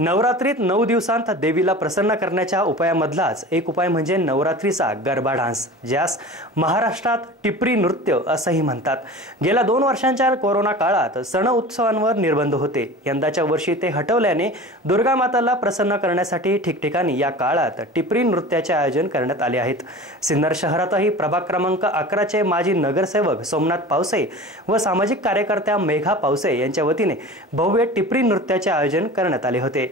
नवरात्रीत 9 दिवसांत देवीला प्रसन्न करण्याच्या उपायामधलाच एक उपाय म्हणजे नवरात्रीचा गरबा डान्स, ज्यास महाराष्ट्रात टिपरी नृत्य असंही म्हणतात। गेल्या 2 वर्षांच्या कोरोना काळात सण उत्सवांवर निर्बंध होते। यंदाच्या वर्षी ते हटवल्याने दुर्गा माताला प्रसन्न करण्यासाठी ठिकठिकाणी या काळात टिपरी नृत्याचे आयोजन करण्यात आले आहेत। सिन्नर शहरातही प्रभाग क्रमांक 11 चे माजी नगरसेवक सोमनाथ पावसे व सामाजिक कार्यकर्त्या मेघा पावसे यांच्या वतीने भव्य टिपरी नृत्याचे आयोजन करण्यात आले होते।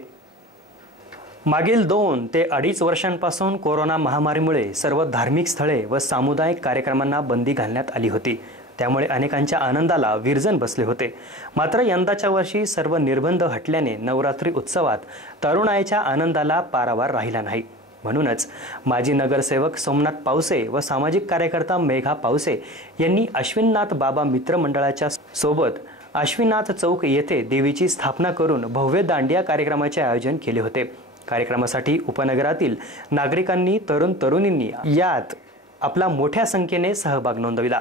मागील 2 ते 2.5 वर्षांपासून कोरोना महामारीमुळे सर्व धार्मिक स्थळे व सामुदायिक कार्यक्रमांना बंदी घालण्यात आली होती। त्यामुळे अनेकांच्या आनंदाला विरजण बसले होते। मात्र यंदाच्या वर्षी सर्व निर्बंध हटल्याने नवरात्री उत्सवात तरुणाईच्या आनंदाला पारावार राहिला नाही। म्हणूनच माजी नगरसेवक सोमनाथ पावसे व सामाजिक कार्यकर्ता मेघा पावसे यांनी अश्विननाथ बाबा मित्र मंडळाच्या सोबत अश्विनाथ चौक येथे देवीची स्थापना करून भव्य दांडिया कार्यक्रमाचे आयोजन केले होते। कार्यक्रमासाठी उपनगरातील नागरिकांनी तरुण तरुणींनी यात आपला मोठ्या संख्येने सहभाग नोंदविला।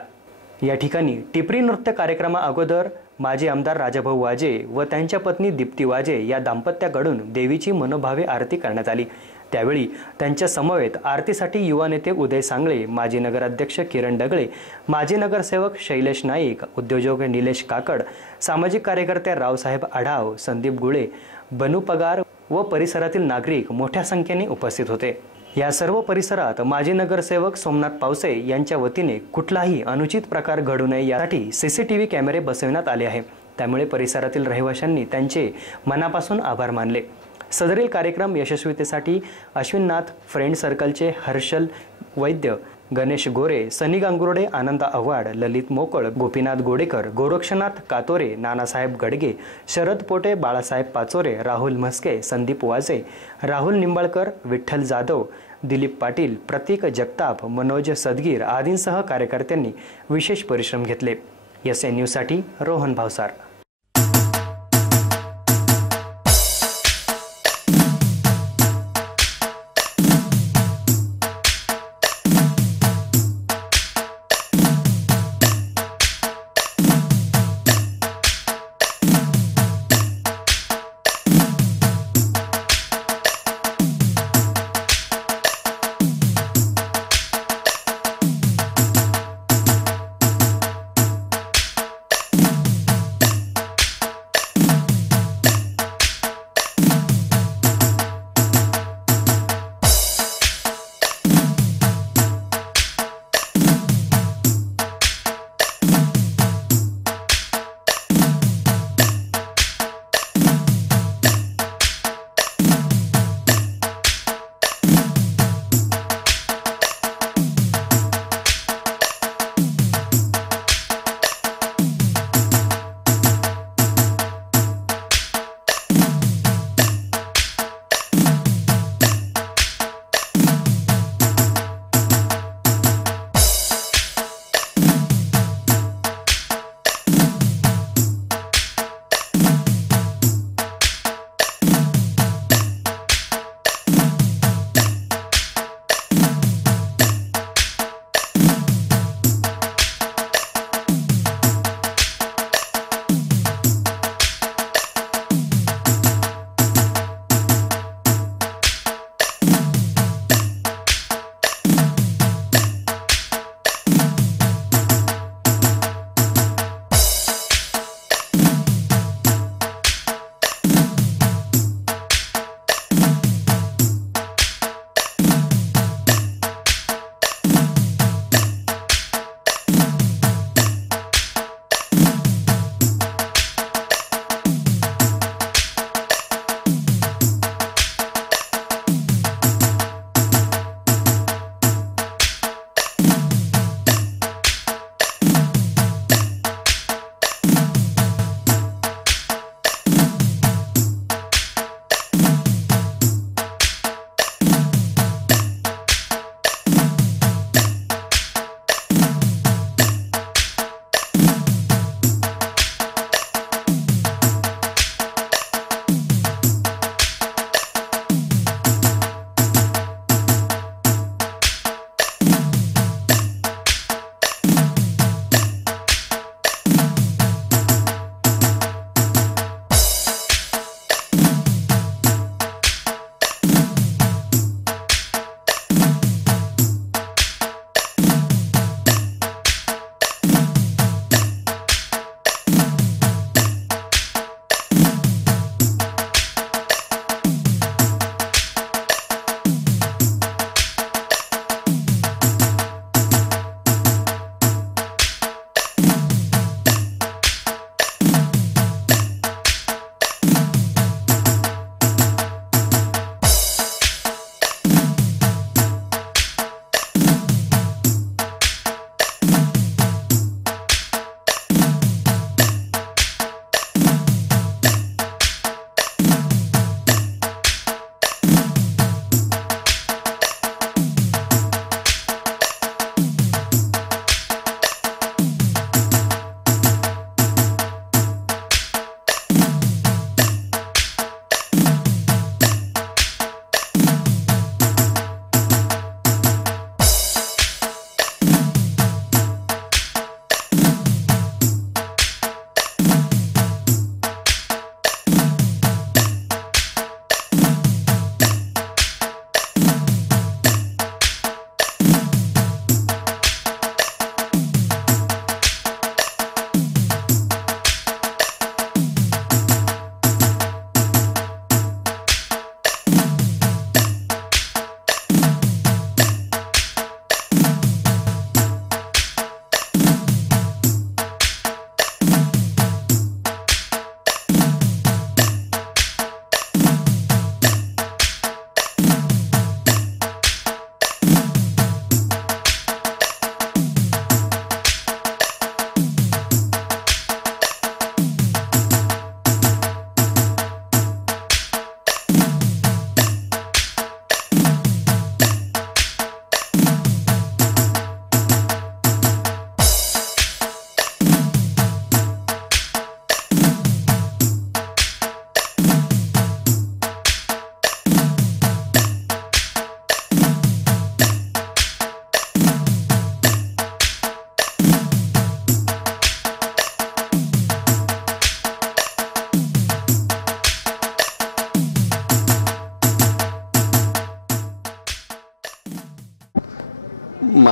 या ठिकाणी टिपरी नृत्य कार्यक्रमा अगोदर माजी आमदार राजाभाऊ वाजे व त्यांच्या पत्नी दीप्ती वाजे या दाम्पत्याकडून देवीची मनोभावे आरती करण्यात आली। त्यावेळी त्यांच्या समवेत आरतीसाठी युवा नेते उदय सांगळे, माजी नगराध्यक्ष किरण डगळे, माजी नगरसेवक शैलेश नाईक, उद्योजक निलेश काकड, सामाजिक कार्यकर्ते रावसाहेब आढाव, संदीप गुळे, बनू पगार व परिसरातील नागरिक मोठ्या संख्येने उपस्थित होते। या सर्व परिसरात माजी नगरसेवक सोमनाथ पावसे यांच्या वतीने कुठलाही अनुचित प्रकार घडू नये यासाठी सीसीटीव्ही कॅमेरे बसविण्यात आले आहे। त्यामुळे परिसरातील रहिवाशांनी त्यांचे मनापासून आभार मानले। सदरील कार्यक्रम यशस्वीतेसाठी अश्विननाथ फ्रेंड सर्कलचे हर्षल वैद्य, गणेश गोरे, सनी गांगुर्डे, आनंद आव्हाड, ललित मोकळ, गोपीनाथ गोडेकर, गोरक्षनाथ कातोरे, नानासाहेब गडगे, शरद पोटे, बाळासाहेब पाचोरे, राहुल म्हस्के, संदीप वाजे, राहुल निंबाळकर, विठ्ठल जाधव, दिलीप पाटील, प्रतीक जगताप, मनोज सदगीर आदींसह कार्यकर्त्यांनी विशेष परिश्रम घेतले। एसएन न्यूज साठी रोहन भावसार।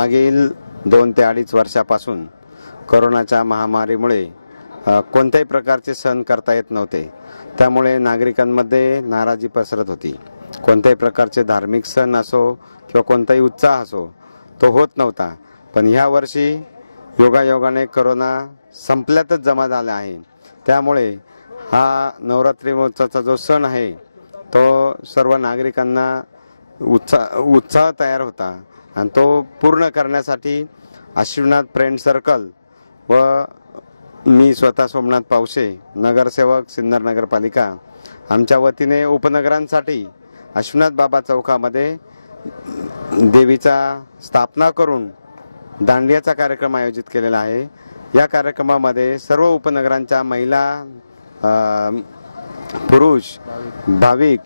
मागील 2 ते 2.5 वर्षापासून कोरोनाच्या महामारीमुळे कोणत्याही प्रकारचे सण करता येत नव्हते. त्यामुळे नागरिकांमध्ये नाराजी पसरत होती. कोणत्याही प्रकारचे धार्मिक सण असो किंवा कोणताही उत्साह असो तो होत नव्हता. पण ह्या वर्षी योगायोगाने कोरोना संपल्यातच जमा झाला आहे. त्यामुळे हा नवरात्री महोत्सवाचा जो सण आहे तो सर्व नागरिकांना उत्साह तयार होता आणि तो पूर्ण करण्यासाठी अश्विनाथ फ्रेंड सर्कल व मी स्वतः सोमनाथ पावसे, नगरसेवक सिन्नर नगरपालिका, आमच्या वतीने उपनगरांसाठी अश्विनाथ बाबा चौकामध्ये देवीचा स्थापना करून दांडियाचा कार्यक्रम आयोजित केलेला आहे. या कार्यक्रमामध्ये सर्व उपनगरांच्या महिला, पुरुष, भाविक,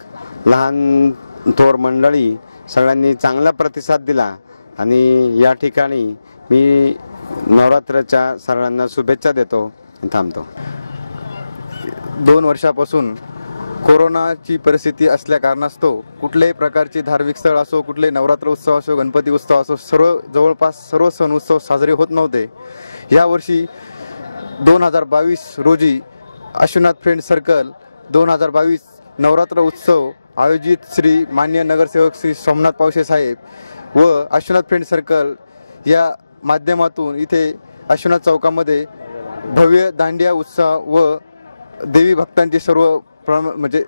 लहान थोर मंडळी सगळ्यांनी चांगला प्रतिसाद दिला आणि या ठिकाणी मी नवरात्राच्या सर्वांना शुभेच्छा देतो. थांबतो. 2 वर्षापासून कोरोनाची परिस्थिती असल्या कारणास्तव कुठल्याही प्रकारचे धार्मिक स्थळ असो, कुठले नवरात्र उत्सव असो, गणपती उत्सव असो, जवळपास सर्व सण उत्सव साजरे होत नव्हते. यावर्षी 2022 रोजी अश्विनाथ फ्रेंड सर्कल 2022 नवरात्र उत्सव आयोजित श्री मान्य नगरसेवक श्री सोमनाथ पावसे साहेब व अश्विनाथ फ्रेंड सर्कल या माध्यमातून इथे अश्विनाथ चौकामध्ये भव्य दांडिया उत्सव व देवी भक्तांची सर्व म्हणजे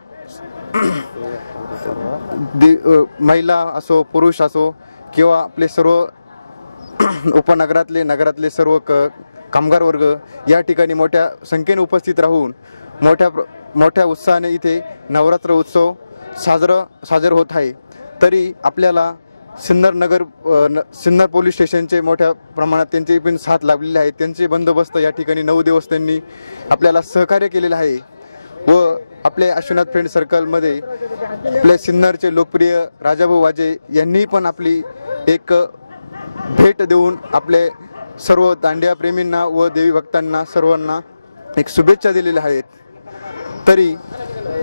महिला असो, पुरुष असो किंवा आपले सर्व उपनगरातले नगरातले सर्व कामगार वर्ग या ठिकाणी मोठ्या संख्येने उपस्थित राहून मोठ्या उत्साहाने इथे नवरात्र उत्सव साजर होत आहे. तरी आपल्याला सिन्नर पोलीस स्टेशनचे मोठ्या प्रमाणात त्यांचे पण साथ लाभलेले आहे. त्यांचे बंदोबस्त या ठिकाणी 9 दिवस त्यांनी आपल्याला सहकार्य केलेलं आहे व आपले अश्विनाथ फ्रेंड सर्कलमध्ये आपले सिन्नरचे लोकप्रिय राजाभाऊ वाजे यांनी पण आपली एक भेट देऊन आपले सर्व दांडिया प्रेमींना व देवी भक्तांना सर्वांना एक शुभेच्छा दिलेल्या आहेत. तरी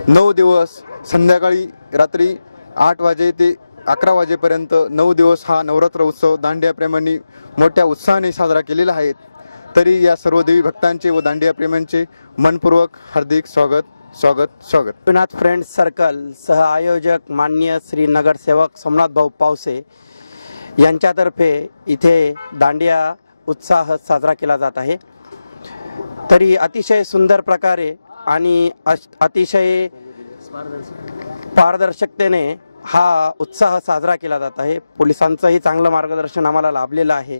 9 दिवस संध्याकाळी रात्री 8 वाजे ते 11 वाजेपर्यंत 9 दिवस हा नवरात्र उत्सव दांडिया प्रेमींनी मोठ्या उत्साहाने साजरा केलेला आहे. तरी या सर्व देवी भक्तांचे व दांडिया प्रेमींचे मनपूर्वक हार्दिक स्वागत. अश्विनाथ फ्रेंड सर्कल सह आयोजक माननीय श्री नगरसेवक सोमनाथ भाऊ पावसे यांच्यातर्फे इथे दांडिया उत्साह साजरा केला जात आहे. तरी अतिशय सुंदर प्रकारे आणि अतिशय पारदर्शकतेने हा उत्साह साजरा केला जात आहे. पोलिसांचंही चांगलं मार्गदर्शन आम्हाला लाभलेलं आहे.